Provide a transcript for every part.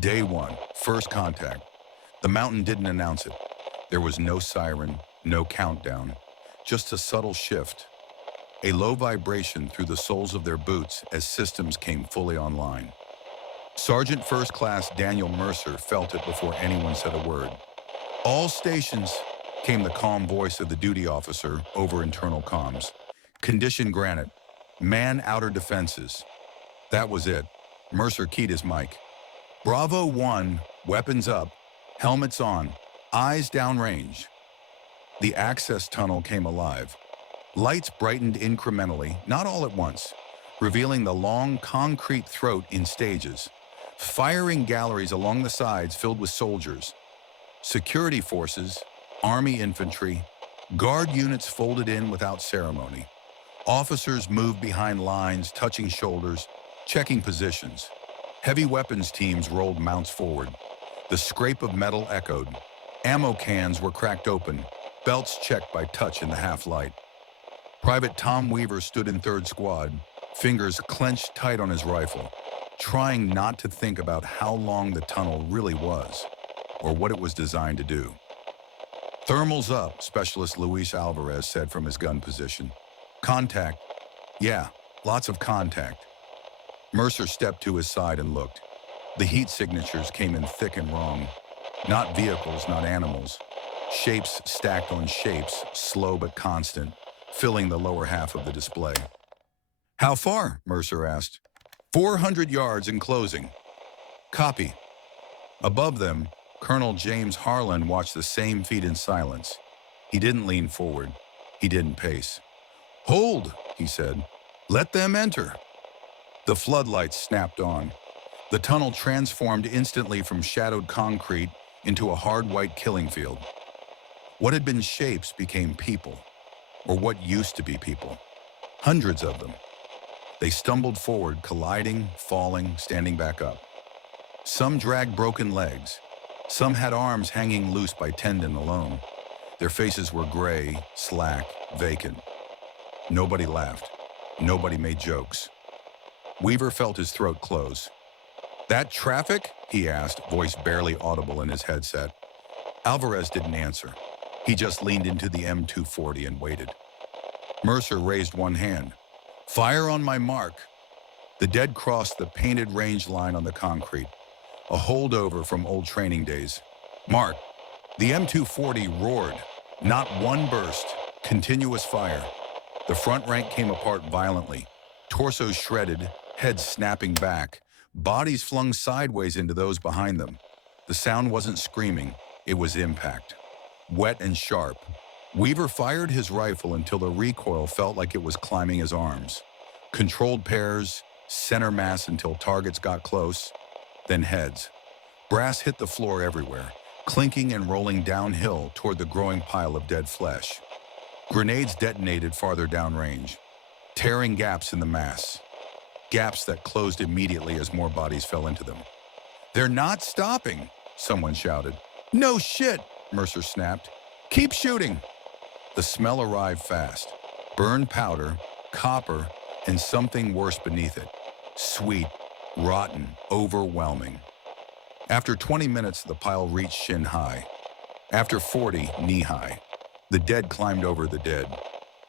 Day one, first contact. The mountain didn't announce it. There was no siren, no countdown, just a subtle shift, a low vibration through the soles of their boots as systems came fully online. Sergeant First Class Daniel Mercer felt it before anyone said a word. All stations, came the calm voice of the duty officer over internal comms. Condition granted. Man outer defenses. That was it. Mercer keyed his mic. Bravo 1, weapons up, helmets on, eyes downrange. The access tunnel came alive. Lights brightened incrementally, not all at once, revealing the long concrete throat in stages. Firing galleries along the sides filled with soldiers. Security forces, army infantry, guard units folded in without ceremony. Officers moved behind lines, touching shoulders, checking positions. Heavy weapons teams rolled mounts forward. The scrape of metal echoed. Ammo cans were cracked open, belts checked by touch in the half-light. Private Tom Weaver stood in third squad, fingers clenched tight on his rifle, trying not to think about how long the tunnel really was, or what it was designed to do. Thermals up, Specialist Luis Alvarez said from his gun position. Contact. Yeah, lots of contact. Mercer stepped to his side and looked. The heat signatures came in thick and wrong. Not vehicles, not animals. Shapes stacked on shapes, slow but constant, filling the lower half of the display. How far? Mercer asked. 400 yards in closing. Copy. Above them, Colonel James Harlan watched the same feat in silence. He didn't lean forward. He didn't pace. Hold, he said. Let them enter. The floodlights snapped on. The tunnel transformed instantly from shadowed concrete into a hard white killing field. What had been shapes became people, or what used to be people. Hundreds of them. They stumbled forward, colliding, falling, standing back up. Some dragged broken legs. Some had arms hanging loose by tendon alone. Their faces were gray, slack, vacant. Nobody laughed. Nobody made jokes. Weaver felt his throat close. That traffic? He asked, voice barely audible in his headset. Alvarez didn't answer. He just leaned into the M240 and waited. Mercer raised one hand. Fire on my mark. The dead crossed the painted range line on the concrete, a holdover from old training days. Mark. The M240 roared. Not one burst. Continuous fire. The front rank came apart violently. Torsos shredded, heads snapping back, bodies flung sideways into those behind them. The sound wasn't screaming, it was impact. Wet and sharp. Weaver fired his rifle until the recoil felt like it was climbing his arms. Controlled pairs, center mass until targets got close, then heads. Brass hit the floor everywhere, clinking and rolling downhill toward the growing pile of dead flesh. Grenades detonated farther downrange, tearing gaps in the mass. Gaps that closed immediately as more bodies fell into them. They're not stopping, someone shouted. No shit, Mercer snapped. Keep shooting. The smell arrived fast. Burned powder, copper, and something worse beneath it. Sweet, rotten, overwhelming. After 20 minutes, the pile reached shin high. After 40, knee high. The dead climbed over the dead.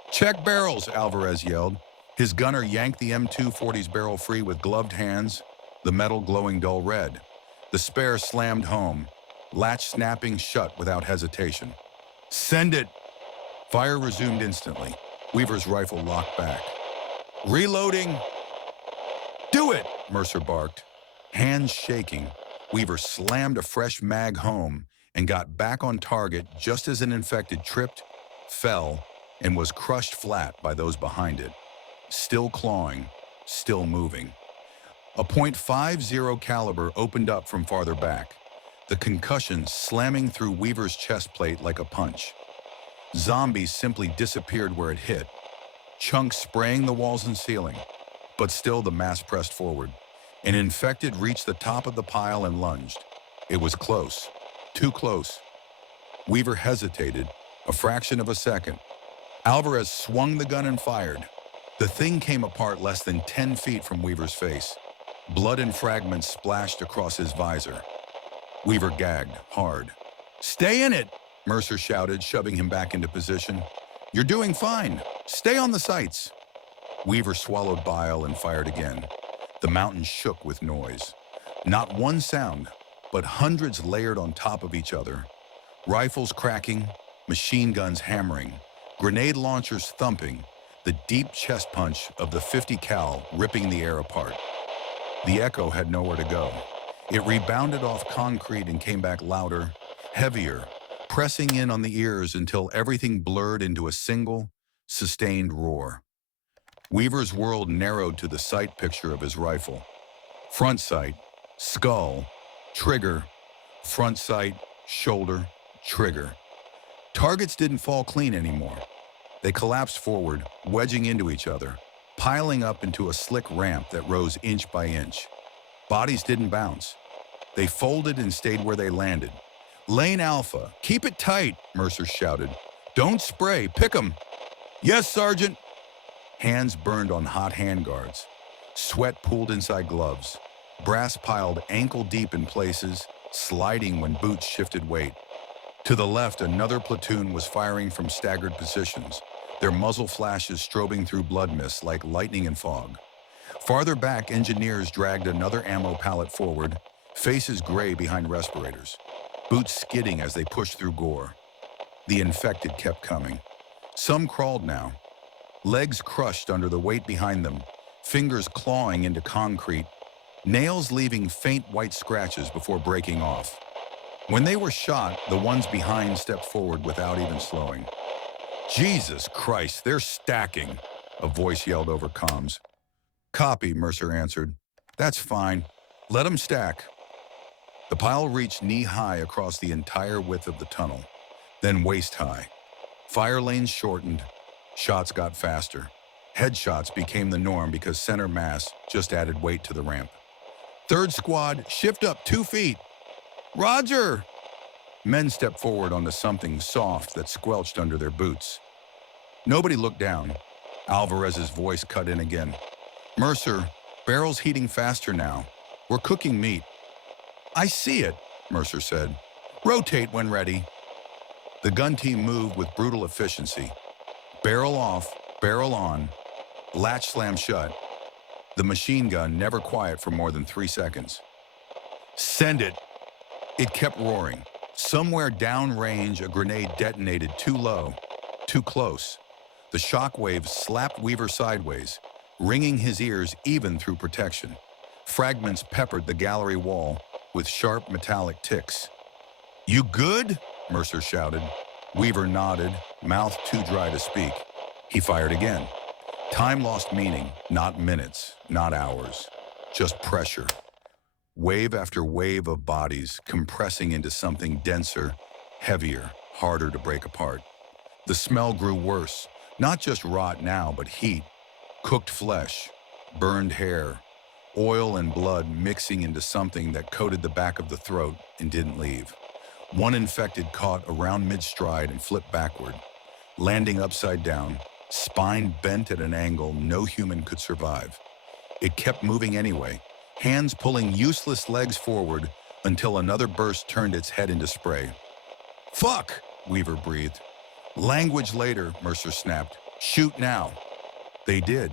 Check barrels, Alvarez yelled. His gunner yanked the M240's barrel free with gloved hands, the metal glowing dull red. The spare slammed home, latch snapping shut without hesitation. Send it! Fire resumed instantly. Weaver's rifle locked back. Reloading! Do it! Mercer barked. Hands shaking, Weaver slammed a fresh mag home and got back on target just as an infected tripped, fell, and was crushed flat by those behind it. Still clawing, still moving. A .50 caliber opened up from farther back, the concussion slamming through Weaver's chest plate like a punch. Zombies simply disappeared where it hit, chunks spraying the walls and ceiling, but still the mass pressed forward. An infected reached the top of the pile and lunged. It was close, too close. Weaver hesitated, a fraction of a second. Alvarez swung the gun and fired. The thing came apart less than 10 feet from Weaver's face. Blood and fragments splashed across his visor. Weaver gagged, hard. "Stay in it!" Mercer shouted, shoving him back into position. "You're doing fine. Stay on the sights." Weaver swallowed bile and fired again. The mountain shook with noise. Not one sound, but hundreds layered on top of each other. Rifles cracking, machine guns hammering, grenade launchers thumping, the deep chest punch of the 50 cal ripping the air apart. The echo had nowhere to go. It rebounded off concrete and came back louder, heavier, pressing in on the ears until everything blurred into a single, sustained roar. Weaver's world narrowed to the sight picture of his rifle. Front sight, skull, trigger, front sight, shoulder, trigger. Targets didn't fall clean anymore. They collapsed forward, wedging into each other, piling up into a slick ramp that rose inch by inch. Bodies didn't bounce. They folded and stayed where they landed. "Lane Alpha, keep it tight," Mercer shouted. "Don't spray, pick 'em." "Yes, Sergeant." Hands burned on hot handguards. Sweat pooled inside gloves. Brass piled ankle-deep in places, sliding when boots shifted weight. To the left, another platoon was firing from staggered positions, their muzzle flashes strobing through blood mist like lightning and fog. Farther back, engineers dragged another ammo pallet forward, faces gray behind respirators, boots skidding as they pushed through gore. The infected kept coming. Some crawled now, legs crushed under the weight behind them, fingers clawing into concrete, nails leaving faint white scratches before breaking off. When they were shot, the ones behind stepped forward without even slowing. "Jesus Christ, they're stacking," a voice yelled over comms. "Copy," Mercer answered. "That's fine. Let them stack." The pile reached knee-high across the entire width of the tunnel, then waist-high. Fire lanes shortened. Shots got faster. Headshots became the norm because center mass just added weight to the ramp. "Third squad, shift up 2 feet." "Roger!" Men stepped forward onto something soft that squelched under their boots. Nobody looked down. Alvarez's voice cut in again. "Mercer, barrel's heating faster now. We're cooking meat." "I see it," Mercer said. "Rotate when ready." The gun team moved with brutal efficiency. Barrel off, barrel on, latch slammed shut. The machine gun never quiet for more than 3 seconds. "Send it!" It kept roaring. Somewhere downrange, a grenade detonated too low, too close. The shockwave slapped Weaver sideways, ringing his ears even through protection. Fragments peppered the gallery wall with sharp metallic ticks. "You good?" Mercer shouted. Weaver nodded, mouth too dry to speak. He fired again. Time lost meaning, not minutes, not hours, just pressure. Wave after wave of bodies compressing into something denser, heavier, harder to break apart. The smell grew worse, not just rot now, but heat, cooked flesh, burned hair, oil and blood mixing into something that coated the back of the throat and didn't leave. One infected caught around mid-stride and flipped backward, landing upside down, spine bent at an angle no human could survive. It kept moving anyway, hands pulling useless legs forward until another burst turned its head into spray. "Fuck!" Weaver breathed. "Language later," Mercer snapped. "Shoot now." They did.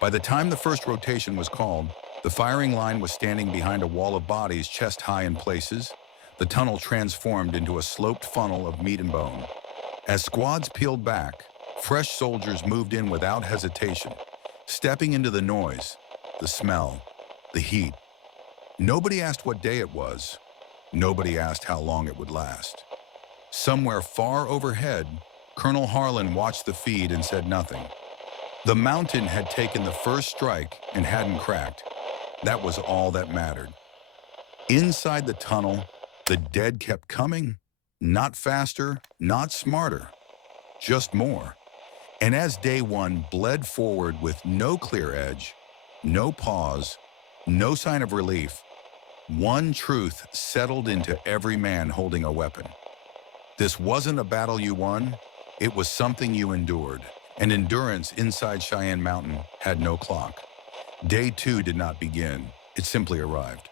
By the time the first rotation was called, the firing line was standing behind a wall of bodies chest high in places. The tunnel transformed into a sloped funnel of meat and bone. As squads peeled back, fresh soldiers moved in without hesitation, stepping into the noise, the smell, the heat. Nobody asked what day it was. Nobody asked how long it would last. Somewhere far overhead, Colonel Harlan watched the feed and said nothing. The mountain had taken the first strike and hadn't cracked. That was all that mattered. Inside the tunnel, the dead kept coming, not faster, not smarter, just more. And as day one bled forward with no clear edge, no pause, no sign of relief, one truth settled into every man holding a weapon. This wasn't a battle you won, it was something you endured, and endurance inside Cheyenne Mountain had no clock. Day two did not begin. It simply arrived.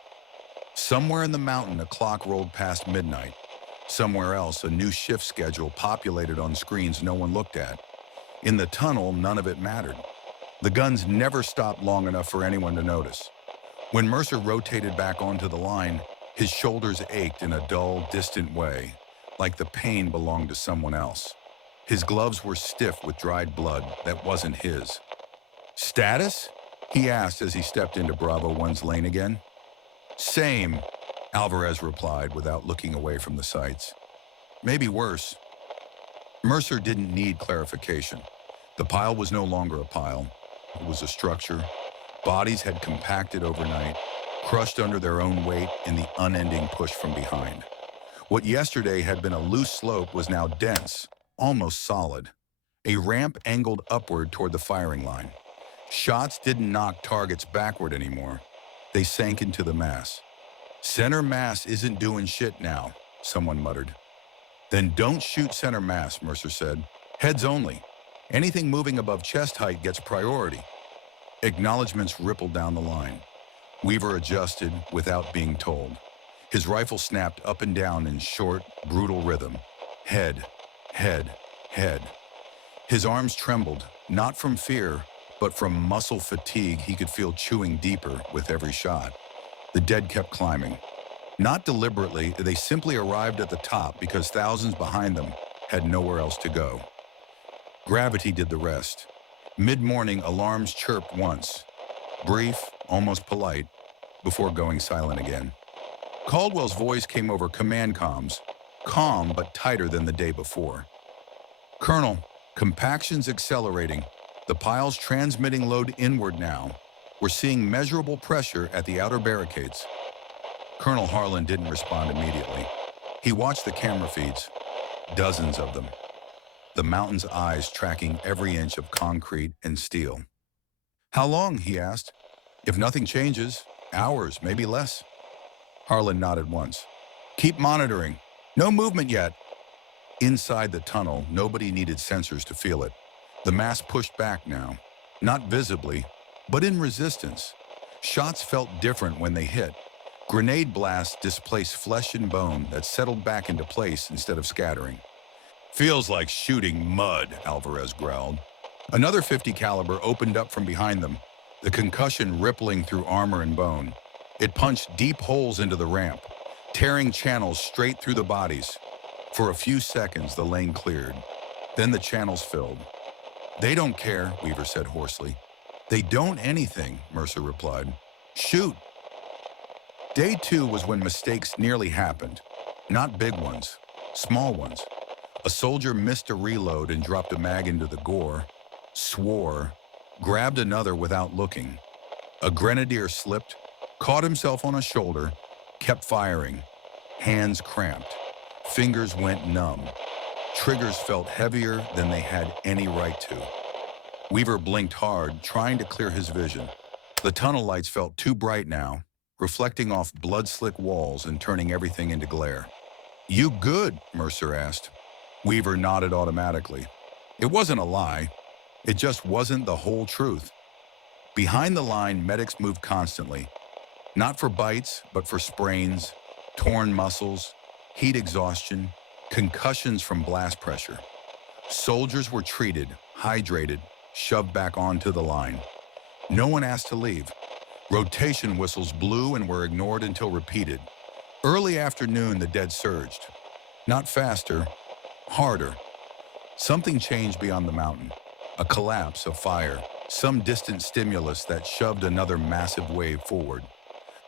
Somewhere in the mountain, a clock rolled past midnight. Somewhere else, a new shift schedule populated on screens no one looked at. In the tunnel, none of it mattered. The guns never stopped long enough for anyone to notice. When Mercer rotated back onto the line, his shoulders ached in a dull, distant way, like the pain belonged to someone else. His gloves were stiff with dried blood that wasn't his. "Status?" he asked as he stepped into Bravo 1's lane again. "Same," Alvarez replied without looking away from the sights. "Maybe worse." Mercer didn't need clarification. The pile was no longer a pile. It was a structure. Bodies had compacted overnight, crushed under their own weight in the unending push from behind. What yesterday had been a loose slope was now dense, almost solid. A ramp angled upward toward the firing line. Shots didn't knock targets backward anymore. They sank into the mass. "Center mass isn't doing shit now," someone muttered. "Then don't shoot center mass," Mercer said. "Heads only. Anything moving above chest height gets priority." Acknowledgements rippled down the line. Weaver adjusted without being told. His rifle snapped up and down in short, brutal rhythm. Head, head, head. His arms trembled, not from fear, but from muscle fatigue he could feel chewing deeper with every shot. The dead kept climbing. Not deliberately, they simply arrived at the top because thousands behind them had nowhere else to go. Gravity did the rest. Mid-morning, alarms chirped once, brief, almost polite, before going silent again. Caldwell's voice came over command comms, calm but tighter than the day before. "Colonel, compaction's accelerating. The pile's transmitting load inward now. We're seeing measurable pressure at the outer barricades." Colonel Harlan didn't respond immediately. He watched the camera feeds, dozens of them. The mountain's eyes tracking every inch of concrete and steel. "How long?" he asked. "If nothing changes, hours, maybe less." Harlan nodded once. "Keep monitoring. No movement yet." Inside the tunnel, nobody needed sensors to feel it. The mass pushed back now, not visibly, but in resistance. Shots felt different when they hit. Grenade blasts displaced flesh and bone that settled back into place instead of scattering. "Feels like shooting mud," Alvarez growled. Another .50 caliber opened up from behind them, the concussion rippling through armor and bone. It punched deep holes into the ramp, tearing channels straight through the bodies. For a few seconds, the lane cleared. Then the channels filled. "They don't care," Weaver said hoarsely. "They don't anything," Mercer replied. "Shoot." Day 2 was when mistakes nearly happened. Not big ones, small ones. A soldier missed a reload and dropped a mag into the gore, swore, grabbed another without looking. A grenadier slipped, caught himself on a shoulder, kept firing. Hands cramped. Fingers went numb. Triggers felt heavier than they had any right to. Weaver blinked hard, trying to clear his vision. The tunnel lights felt too bright now, reflecting off blood-slick walls and turning everything into glare. "You good?" Mercer asked. Weaver nodded automatically. It wasn't a lie. It just wasn't the whole truth. Behind the line, medics moved constantly. Not for bites, but for sprains, torn muscles, heat exhaustion, concussions from blast pressure. Soldiers were treated, hydrated, shoved back onto the line. No one asked to leave. Rotation whistles blew and were ignored until repeated. Early afternoon, the dead surged. Not faster, harder. Something changed beyond the mountain. A collapse, a fire, some distant stimulus that shoved another massive wave forward.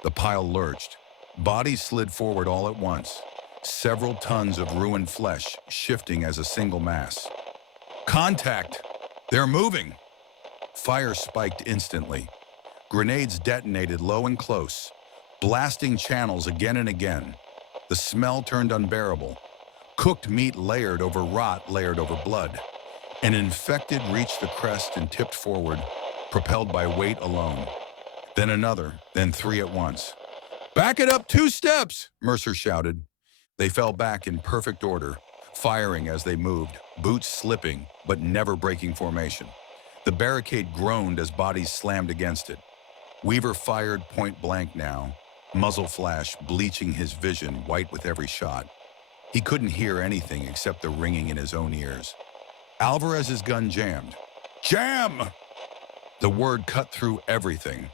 The pile lurched. Bodies slid forward all at once. Several tons of ruined flesh shifting as a single mass. "Contact! They're moving!" Fire spiked instantly. Grenades detonated low and close, blasting channels again and again. The smell turned unbearable. Cooked meat layered over rot, layered over blood. An infected reached the crest and tipped forward, propelled by weight alone. Then another, then 3 at once. "Back it up 2 steps!" Mercer shouted. They fell back in perfect order, firing as they moved, boots slipping, but never breaking formation. The barricade groaned as bodies slammed against it. Weaver fired point blank now, muzzle flash bleaching his vision white with every shot. He couldn't hear anything except the ringing in his own ears. Alvarez's gun jammed. Jam! The word cut through everything.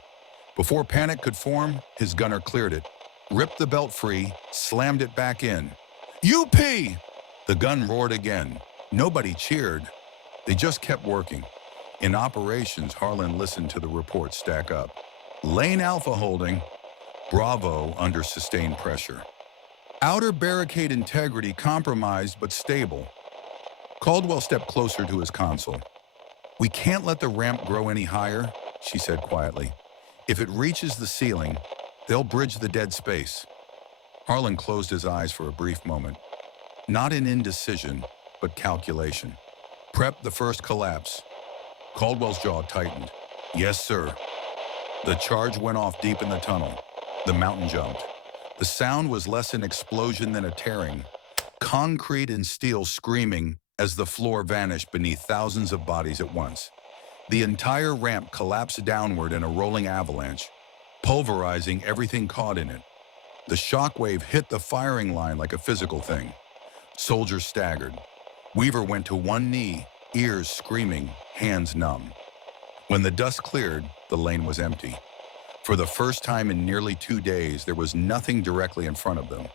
Before panic could form, his gunner cleared it, ripped the belt free, slammed it back in. UP! The gun roared again. Nobody cheered. They just kept working. In operations, Harlan listened to the reports stack up. Lane Alpha holding. Bravo under sustained pressure. Outer barricade integrity compromised but stable. Caldwell stepped closer to his console. We can't let the ramp grow any higher, she said quietly. If it reaches the ceiling, they'll bridge the dead space. Harlan closed his eyes for a brief moment. Not in indecision, but calculation. Prep the first collapse. Caldwell's jaw tightened. Yes, sir. The charge went off deep in the tunnel. The mountain jumped. The sound was less an explosion than a tearing. Concrete and steel screaming as the floor vanished beneath thousands of bodies at once. The entire ramp collapsed downward in a rolling avalanche, pulverizing everything caught in it. The shockwave hit the firing line like a physical thing. Soldiers staggered. Weaver went to one knee, ears screaming, hands numb. When the dust cleared, the lane was empty. For the first time in nearly 2 days, there was nothing directly in front of them.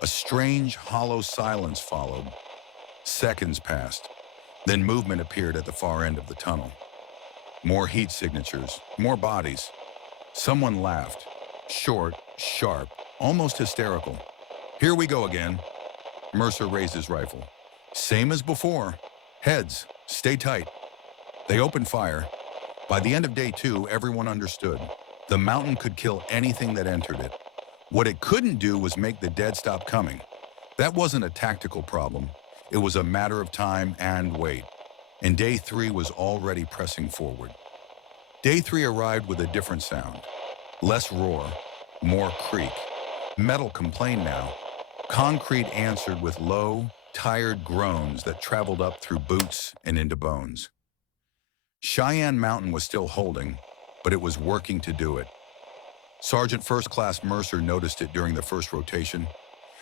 A strange, hollow silence followed. Seconds passed. Then movement appeared at the far end of the tunnel. More heat signatures, more bodies. Someone laughed. Short, sharp, almost hysterical. Here we go again. Mercer raised his rifle. Same as before. Heads, stay tight. They opened fire. By the end of day 2, everyone understood. The mountain could kill anything that entered it. What it couldn't do was make the dead stop coming. That wasn't a tactical problem. It was a matter of time and weight. And day 3 was already pressing forward. Day 3 arrived with a different sound. Less roar, more creak. Metal complained now. Concrete answered with low, tired groans that traveled up through boots and into bones. Cheyenne Mountain was still holding, but it was working to do it. Sergeant First Class Mercer noticed it during the first rotation.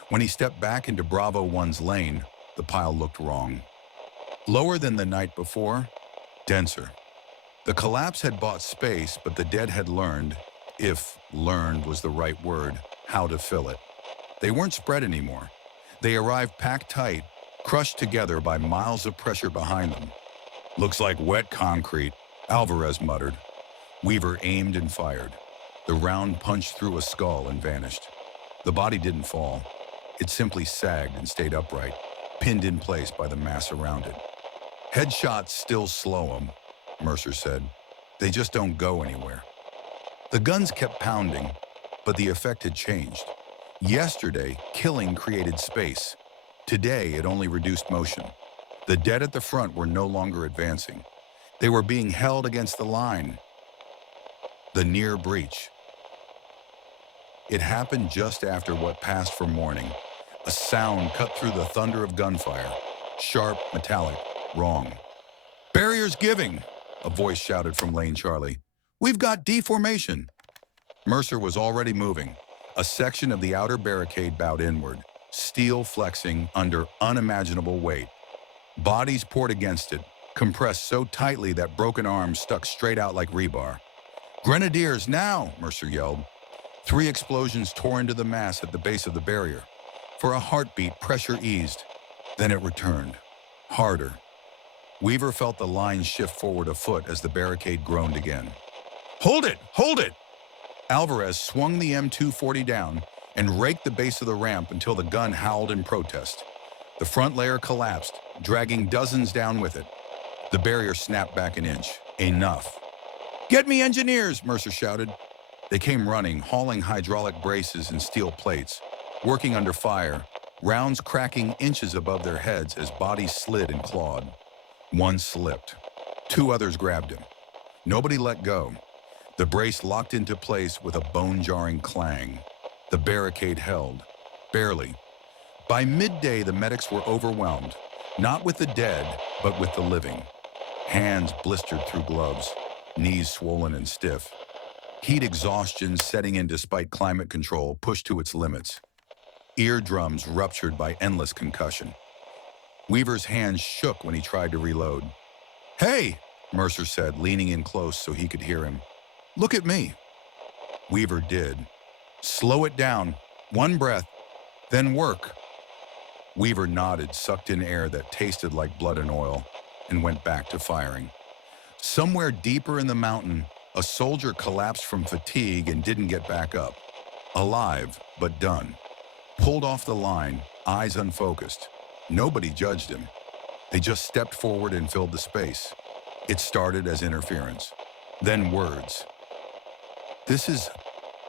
When he stepped back into Bravo 1's lane, the pile looked wrong. Lower than the night before, denser. The collapse had bought space, but the dead had learned, if learned was the right word, how to fill it. They weren't spread anymore. They arrived packed tight, crushed together by miles of pressure behind them. Looks like wet concrete, Alvarez muttered. Weaver aimed and fired. The round punched through a skull and vanished. The body didn't fall. It simply sagged and stayed upright, pinned in place by the mass around it. Headshots still slow them, Mercer said. They just don't go anywhere. The guns kept pounding, but the effect had changed. Yesterday, killing created space. Today, it only reduced motion. The dead at the front were no longer advancing. They were being held against the line. The near breach. It happened just after what passed for morning. A sound cut through the thunder of gunfire. Sharp, metallic, wrong. Barrier's giving, a voice shouted from Lane Charlie. We've got deformation. Mercer was already moving. A section of the outer barricade bowed inward, steel flexing under unimaginable weight. Bodies poured against it, compressed so tightly that broken arms stuck straight out like rebar. Grenadiers, now, Mercer yelled. 3 explosions tore into the mass at the base of the barrier. For a heartbeat, pressure eased. Then it returned, harder. Weaver felt the line shift forward a foot as the barricade groaned again. Hold it! Hold it! Alvarez swung the M240 down and raked the base of the ramp until the gun howled in protest. The front layer collapsed, dragging dozens down with it. The barrier snapped back an inch. Enough. Get me engineers, Mercer shouted. They came running, hauling hydraulic braces and steel plates, working under fire, rounds cracking inches above their heads as bodies slid and clawed. One slipped. 2 others grabbed him. Nobody let go. The brace locked into place with a bone-jarring clang. The barricade held. Barely. By midday, the medics were overwhelmed, not with the dead, but with the living. Hands blistered through gloves, knees swollen and stiff. Heat exhaustion setting in despite climate control pushed to its limits. Eardrums ruptured by endless concussion. Weaver's hands shook when he tried to reload. "Hey," Mercer said, leaning in close so he could hear him. "Look at me." Weaver did. "Slow it down. One breath. Then work." Weaver nodded, sucked in air that tasted like blood and oil, and went back to firing. Somewhere deeper in the mountain, a soldier collapsed from fatigue and didn't get back up. Alive, but done. Pulled off the line, eyes unfocused. Nobody judged him. They just stepped forward and filled the space. It started as interference. Then words. "This is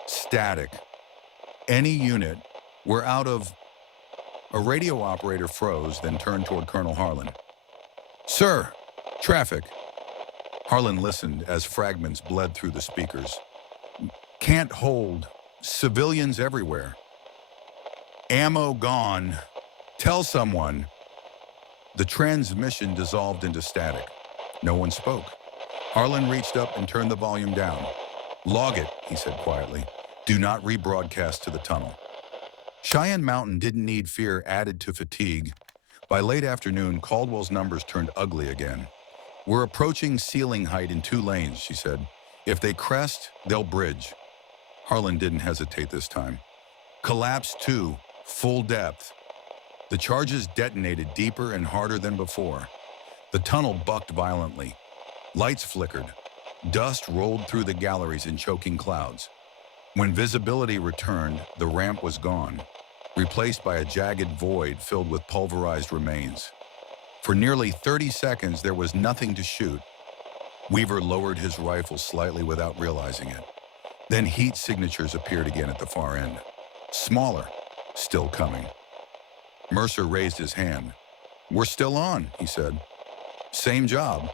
static. Any unit, we're out of..." A radio operator froze, then turned toward Colonel Harlan. "Sir, traffic." Harlan listened as fragments bled through the speakers. "Can't hold. Civilians everywhere. Ammo gone. Tell someone." The transmission dissolved into static. No one spoke. Harlan reached up and turned the volume down. "Log it," he said quietly. "Do not rebroadcast to the tunnel." Cheyenne Mountain didn't need fear added to fatigue. By late afternoon, Caldwell's numbers turned ugly again. "We're approaching ceiling height in 2 lanes," she said. "If they crest, they'll bridge." Harlan didn't hesitate this time. "Collapse 2, full depth." The charges detonated deeper and harder than before. The tunnel bucked violently. Lights flickered. Dust rolled through the galleries in choking clouds. When visibility returned, the ramp was gone, replaced by a jagged void filled with pulverized remains. For nearly 30 seconds, there was nothing to shoot. Weaver lowered his rifle slightly without realizing it. Then heat signatures appeared again at the far end. Smaller, still coming. Mercer raised his hand. "We're still on," he said. "Same job."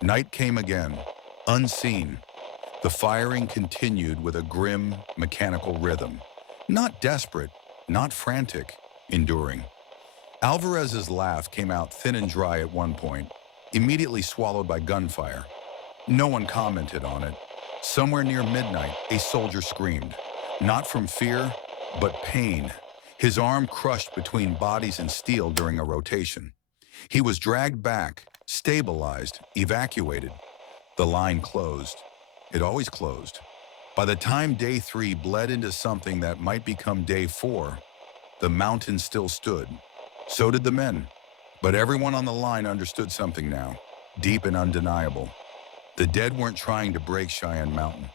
Night came again, unseen. The firing continued with a grim, mechanical rhythm. Not desperate, not frantic, enduring. Alvarez's laugh came out thin and dry at one point, immediately swallowed by gunfire. No one commented on it. Somewhere near midnight, a soldier screamed. Not from fear, but pain. His arm crushed between bodies and steel during a rotation. He was dragged back, stabilized, evacuated. The line closed. It always closed. By the time day 3 bled into something that might become day 4, the mountain still stood. So did the men. But everyone on the line understood something now, deep and undeniable. The dead weren't trying to break Cheyenne Mountain.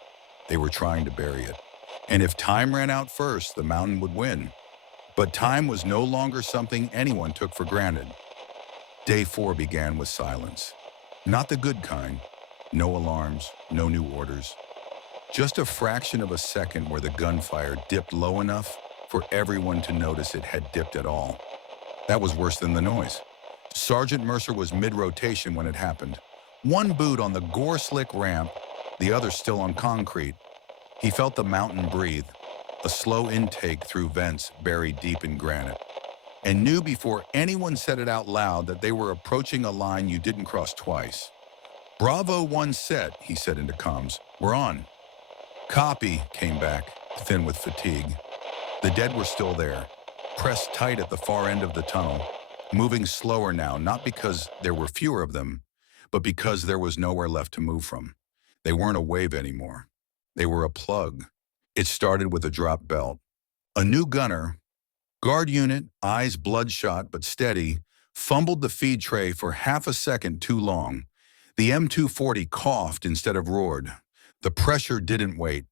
They were trying to bury it. And if time ran out first, the mountain would win. But time was no longer something anyone took for granted. Day 4 began with silence. Not the good kind. No alarms, no new orders. Just a fraction of a second where the gunfire dipped low enough for everyone to notice it had dipped at all. That was worse than the noise. Sergeant Mercer was mid-rotation when it happened. One boot on the gore-slick ramp, the other still on concrete. He felt the mountain breathe, a slow intake through vents buried deep in granite, and knew before anyone said it out loud that they were approaching a line you didn't cross twice. "Bravo 1 set," he said into comms. "We're on." "Copy," came back, thin with fatigue. The dead were still there, pressed tight at the far end of the tunnel, moving slower now, not because there were fewer of them, but because there was nowhere left to move from. They weren't a wave anymore. They were a plug. It started with a drop belt. A new gunner, guard unit, eyes bloodshot but steady, fumbled the feed tray for half a second too long. The M240 coughed instead of roared. The pressure didn't wait.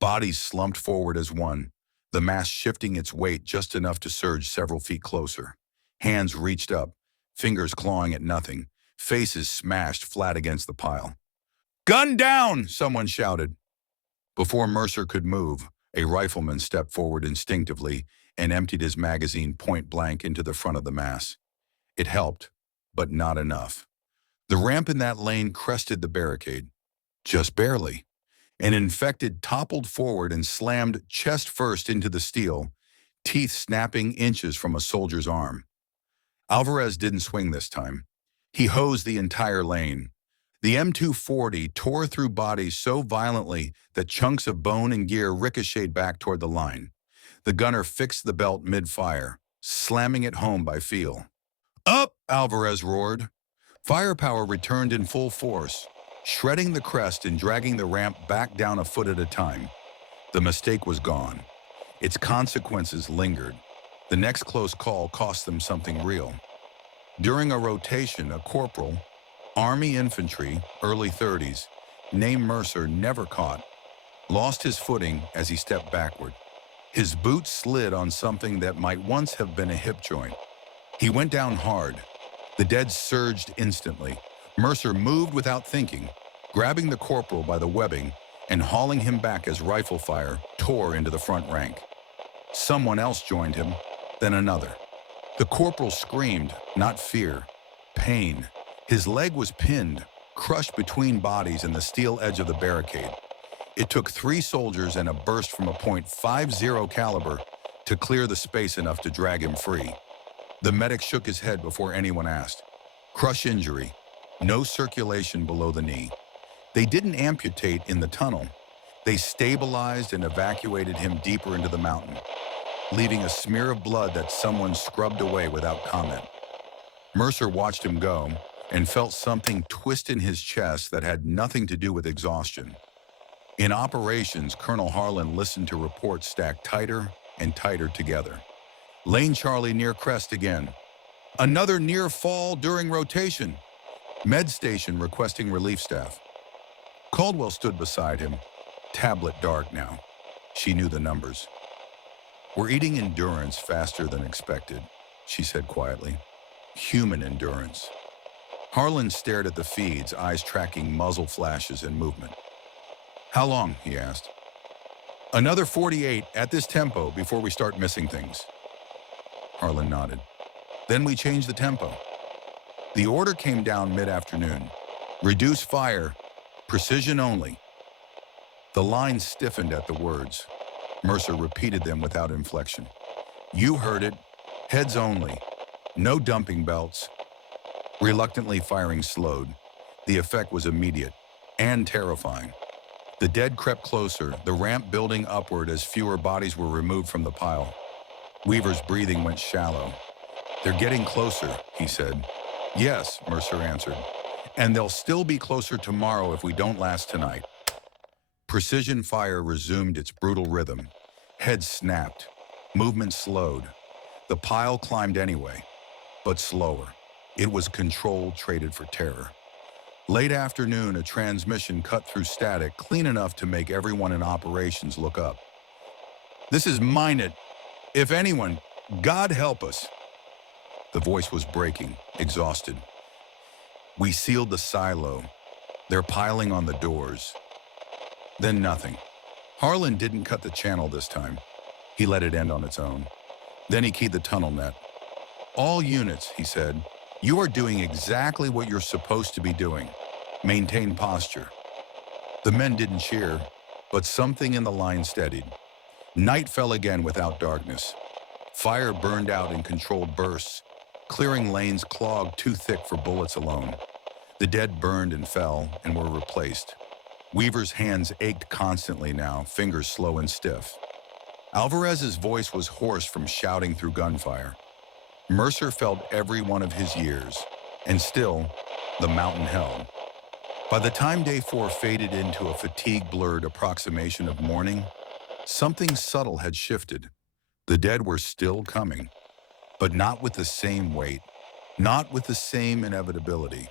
Bodies slumped forward as one, the mass shifting its weight just enough to surge several feet closer. Hands reached up, fingers clawing at nothing, faces smashed flat against the pile. "Gun down!" someone shouted. Before Mercer could move, a rifleman stepped forward instinctively and emptied his magazine point blank into the front of the mass. It helped, but not enough. The ramp in that lane crested the barricade. Just barely. An infected toppled forward and slammed chest first into the steel, teeth snapping inches from a soldier's arm. Alvarez didn't swing this time. He hosed the entire lane. The M240 tore through bodies so violently that chunks of bone and gear ricocheted back toward the line. The gunner fixed the belt mid-fire, slamming it home by feel. "Up!" Alvarez roared. Firepower returned in full force, shredding the crest and dragging the ramp back down a foot at a time. The mistake was gone. Its consequences lingered. The next close call cost them something real. During a rotation, a corporal, Army infantry, early 30s, named Mercer, never caught, lost his footing as he stepped backward. His boot slid on something that might once have been a hip joint. He went down hard. The dead surged instantly. Mercer moved without thinking, grabbing the corporal by the webbing and hauling him back as rifle fire tore into the front rank. Someone else joined him, then another. The corporal screamed, not fear, pain. His leg was pinned, crushed between bodies in the steel edge of the barricade. It took 3 soldiers and a burst from a .50 caliber to clear the space enough to drag him free. The medic shook his head before anyone asked. Crush injury, no circulation below the knee. They didn't amputate in the tunnel. They stabilized and evacuated him deeper into the mountain, leaving a smear of blood that someone scrubbed away without comment. Mercer watched him go and felt something twist in his chest that had nothing to do with exhaustion. In operations, Colonel Harlan listened to reports stacked tighter and tighter together. Lane Charlie near crest again. Another near fall during rotation. Med station requesting relief staff. Caldwell stood beside him, tablet dark now. She knew the numbers. "We're eating endurance faster than expected," she said quietly. "Human endurance." Harlan stared at the feeds, eyes tracking muzzle flashes and movement. "How long?" he asked. "Another 48 at this tempo before we start missing things." Harlan nodded. "Then we change the tempo." The order came down mid-afternoon. "Reduce fire, precision only." The line stiffened at the words. Mercer repeated them without inflection. "You heard it. Heads only. No dumping belts." Reluctantly, firing slowed. The effect was immediate and terrifying. The dead crept closer, the ramp building upward as fewer bodies were removed from the pile. Weaver's breathing went shallow. "They're getting closer," he said. "Yes," Mercer answered. "And they'll still be closer tomorrow if we don't last tonight." Precision fire resumed its brutal rhythm. Heads snapped. Movement slowed. The pile climbed anyway, but slower. It was control traded for terror. Late afternoon, a transmission cut through static clean enough to make everyone in operations look up. "This is Minot. If anyone, God help us." The voice was breaking, exhausted. "We sealed the silo. They're piling on the doors." Then nothing. Harlan didn't cut the channel this time. He let it end on its own. Then he keyed the tunnel net. "All units," he said, "you are doing exactly what you're supposed to be doing. Maintain posture." The men didn't cheer, but something in the line steadied. Night fell again without darkness. Fire burned out in controlled bursts, clearing lanes clogged too thick for bullets alone. The dead burned and fell and were replaced. Weaver's hands ached constantly now, fingers slow and stiff. Alvarez's voice was hoarse from shouting through gunfire. Mercer felt every one of his years, and still, the mountain held. By the time day 4 faded into a fatigue-blurred approximation of morning, something subtle had shifted. The dead were still coming, but not with the same weight, not with the same inevitability.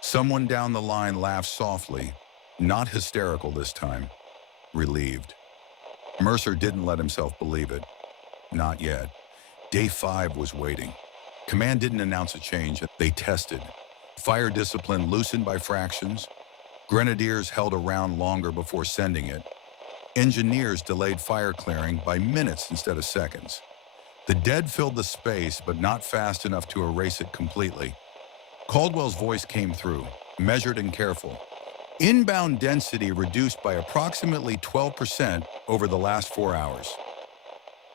Someone down the line laughed softly, not hysterical this time, relieved. Mercer didn't let himself believe it. Not yet. Day 5 was waiting. Command didn't announce a change. They tested. Fire discipline loosened by fractions. Grenadiers held around longer before sending it. Engineers delayed fire clearing by minutes instead of seconds. The dead filled the space, but not fast enough to erase it completely. Caldwell's voice came through, measured and careful. "Inbound density reduced by approximately 12% over the last 4 hours."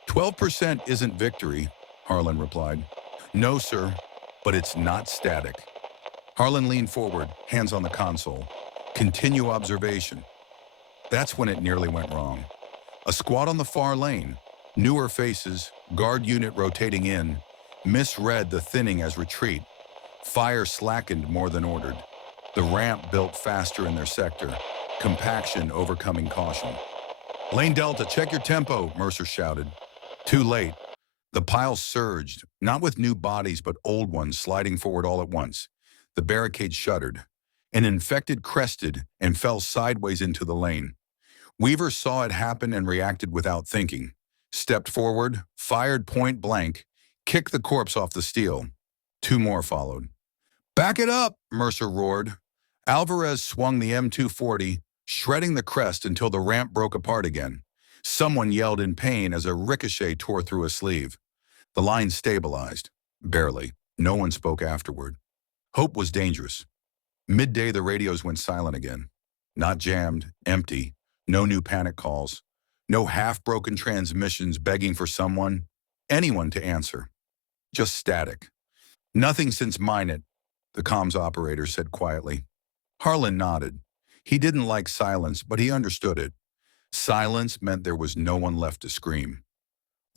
12% isn't victory," Harlan replied. "No, sir, but it's not static." Harlan leaned forward, hands on the console. Continue observation. That's when it nearly went wrong. A squad on the far lane, newer faces, guard unit rotating in, misread the thinning as retreat. Fire slackened more than ordered. The ramp built faster in their sector, compaction overcoming caution. Lane Delta, check your tempo, Mercer shouted. Too late. The pile surged, not with new bodies but old ones sliding forward all at once. The barricade shuddered. An infected crested and fell sideways into the lane. Weaver saw it happen and reacted without thinking. Stepped forward, fired point blank, kicked the corpse off the steel. Two more followed. Back it up, Mercer roared. Alvarez swung the M240, shredding the crest until the ramp broke apart again. Someone yelled in pain as a ricochet tore through a sleeve. The line stabilized. Barely. No one spoke afterward. Hope was dangerous. Midday, the radios went silent again. Not jammed, empty. No new panic calls. No half-broken transmissions begging for anyone to answer. Just static. Nothing since Minot, the comms operator said quietly. Harlan nodded. He didn't like silence, but he understood it. Silence meant there was no one left to scream.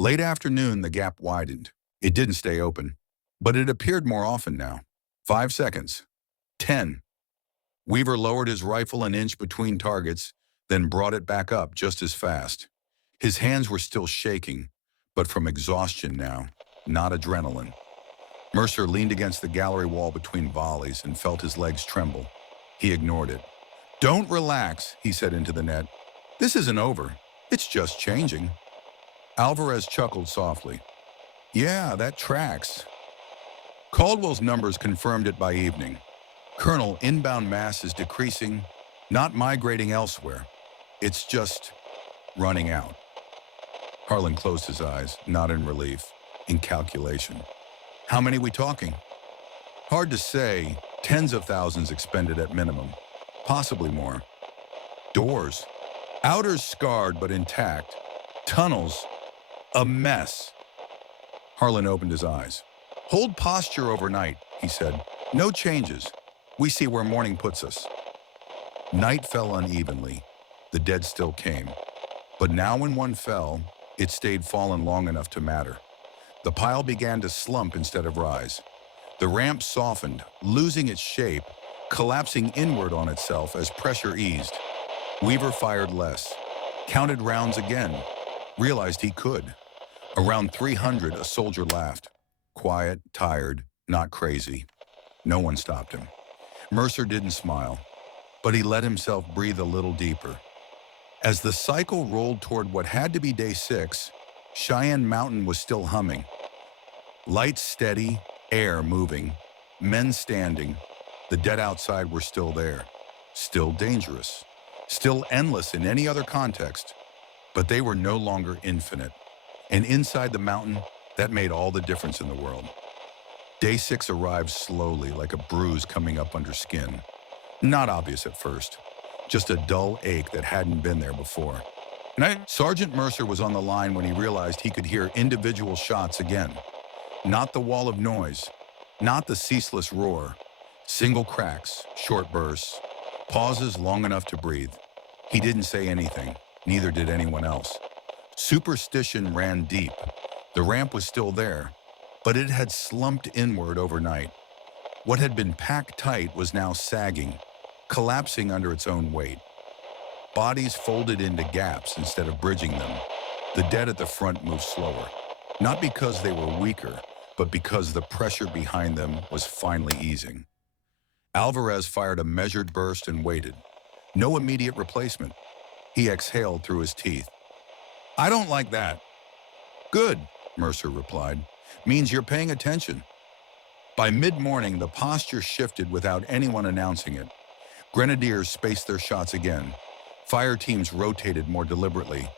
Late afternoon, the gap widened. It didn't stay open, but it appeared more often now. 5 seconds. 10. Weaver lowered his rifle an inch between targets, then brought it back up just as fast. His hands were still shaking, but from exhaustion now, not adrenaline. Mercer leaned against the gallery wall between volleys and felt his legs tremble. He ignored it. Don't relax, he said into the net. This isn't over. It's just changing. Alvarez chuckled softly. Yeah, that tracks. Caldwell's numbers confirmed it by evening. Colonel, inbound mass is decreasing, not migrating elsewhere. It's just running out. Harlan closed his eyes, not in relief, in calculation. How many we talking? Hard to say. Tens of thousands expended at minimum. Possibly more. Doors. Outers scarred but intact. Tunnels. A mess. Harlan opened his eyes. Hold posture overnight, he said. No changes. We see where morning puts us. Night fell unevenly. The dead still came. But now when one fell, it stayed fallen long enough to matter. The pile began to slump instead of rise. The ramp softened, losing its shape, collapsing inward on itself as pressure eased. Weaver fired less, counted rounds again, realized he could. Around 300, a soldier laughed. Quiet, tired, not crazy. No one stopped him. Mercer didn't smile, but he let himself breathe a little deeper. As the cycle rolled toward what had to be day 6, Cheyenne Mountain was still humming. Lights steady, air moving, men standing. The dead outside were still there, still dangerous, still endless in any other context, but they were no longer infinite. And inside the mountain, that made all the difference in the world. Day 6 arrived slowly, like a bruise coming up under skin. Not obvious at first, just a dull ache that hadn't been there before. Sergeant Mercer was on the line when he realized he could hear individual shots again. Not the wall of noise, not the ceaseless roar. Single cracks, short bursts, pauses long enough to breathe. He didn't say anything, neither did anyone else. Superstition ran deep. The ramp was still there, but it had slumped inward overnight. What had been packed tight was now sagging, collapsing under its own weight. Bodies folded into gaps instead of bridging them. The dead at the front moved slower, not because they were weaker, but because the pressure behind them was finally easing. Alvarez fired a measured burst and waited. No immediate replacement. He exhaled through his teeth. I don't like that. Good, Mercer replied. Means you're paying attention. By mid-morning, the posture shifted without anyone announcing it. Grenadiers spaced their shots again. Fire teams rotated more deliberately.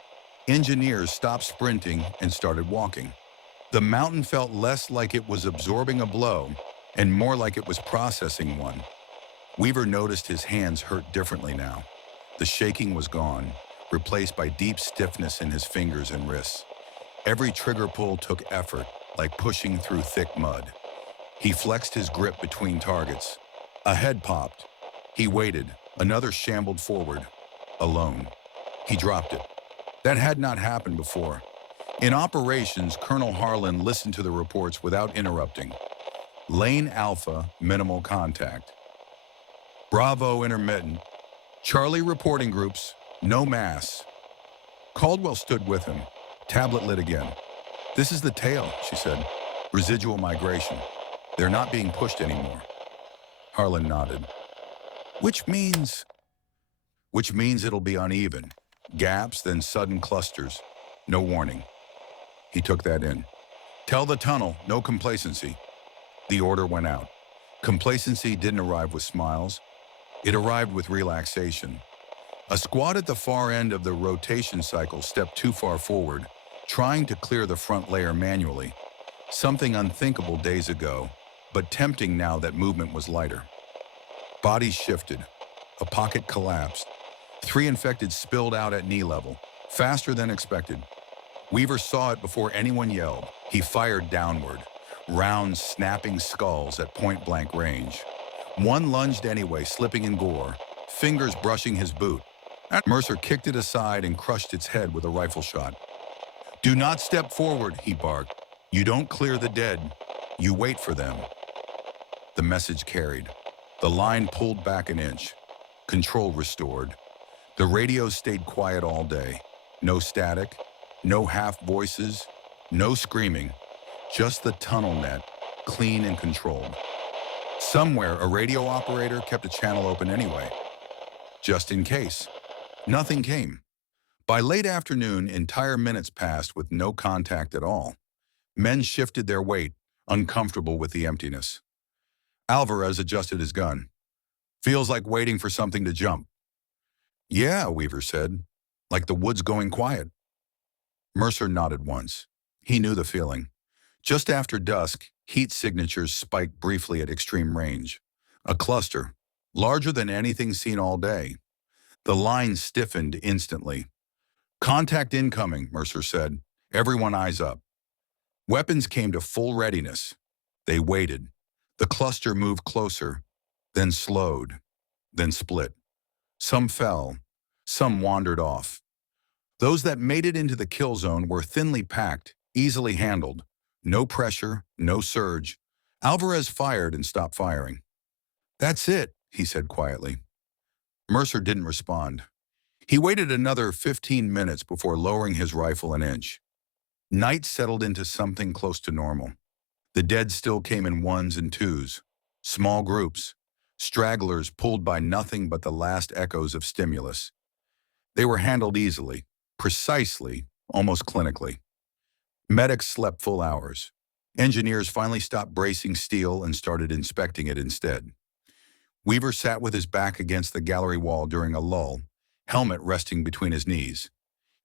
Engineers stopped sprinting and started walking. The mountain felt less like it was absorbing a blow and more like it was processing one. Weaver noticed his hands hurt differently now. The shaking was gone, replaced by deep stiffness in his fingers and wrists. Every trigger pull took effort, like pushing through thick mud. He flexed his grip between targets. A head popped. He waited. Another shambled forward. Alone. He dropped it. That had not happened before. In operations, Colonel Harlan listened to the reports without interrupting. Lane Alpha, minimal contact. Bravo, intermittent. Charlie reporting groups, no mass. Caldwell stood with him. Tablet lit again. This is the tail, she said. Residual migration. They're not being pushed anymore. Harlan nodded. Which means? Which means it'll be uneven. Gaps, then sudden clusters. No warning. He took that in. Tell the tunnel, no complacency. The order went out. Complacency didn't arrive with smiles. It arrived with relaxation. A squad at the far end of the rotation cycle stepped too far forward, trying to clear the front layer manually. Something unthinkable days ago, but tempting now that movement was lighter. Bodies shifted. A pocket collapsed. 3 infected spilled out at knee level, faster than expected. Weaver saw it before anyone yelled. He fired downward, round snapping skulls at point-blank range. One lunged anyway, slipping in gore, fingers brushing his boot. Mercer kicked it aside and crushed its head with a rifle shot. Do not step forward, he barked. You don't clear the dead. You wait for them. The message carried. The line pulled back an inch. Control restored. The radio stayed quiet all day. No static, no half voices, no screaming. Just the tunnel net, clean and controlled. Somewhere, a radio operator kept a channel open anyway. Just in case. Nothing came. By late afternoon, entire minutes passed with no contact at all. Men shifted their weight, uncomfortable with the emptiness. Alvarez adjusted his gun. Feels like waiting for something to jump. Yeah, Weaver said, like the woods going quiet. Mercer nodded once. He knew the feeling. Just after dusk, heat signatures spiked briefly at extreme range. A cluster, larger than anything seen all day. The line stiffened instantly. Contact incoming, Mercer said. Everyone eyes up. Weapons came to full readiness. They waited. The cluster moved closer, then slowed, then split. Some fell, some wandered off. Those that made it into the kill zone were thinly packed, easily handled. No pressure, no surge. Alvarez fired and stopped firing. That's it, he said quietly. Mercer didn't respond. He waited another 15 minutes before lowering his rifle an inch. Night settled into something close to normal. The dead still came in ones and twos, small groups, stragglers pulled by nothing but the last echoes of stimulus. They were handled easily, precisely, almost clinically. Medics slept full hours. Engineers finally stopped bracing steel and started inspecting it instead. Weaver sat with his back against the gallery wall during a lull, helmet resting between his knees.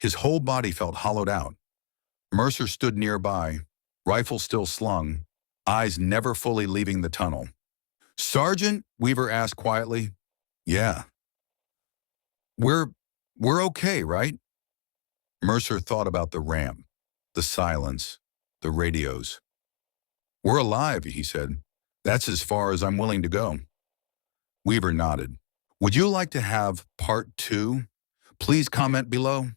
His whole body felt hollowed out. Mercer stood nearby, rifle still slung, eyes never fully leaving the tunnel. Sergeant? Weaver asked quietly. Yeah. We're okay, right? Mercer thought about the ramp, the silence, the radios. We're alive, he said. That's as far as I'm willing to go. Weaver nodded. Would you like to have part 2? Please comment below.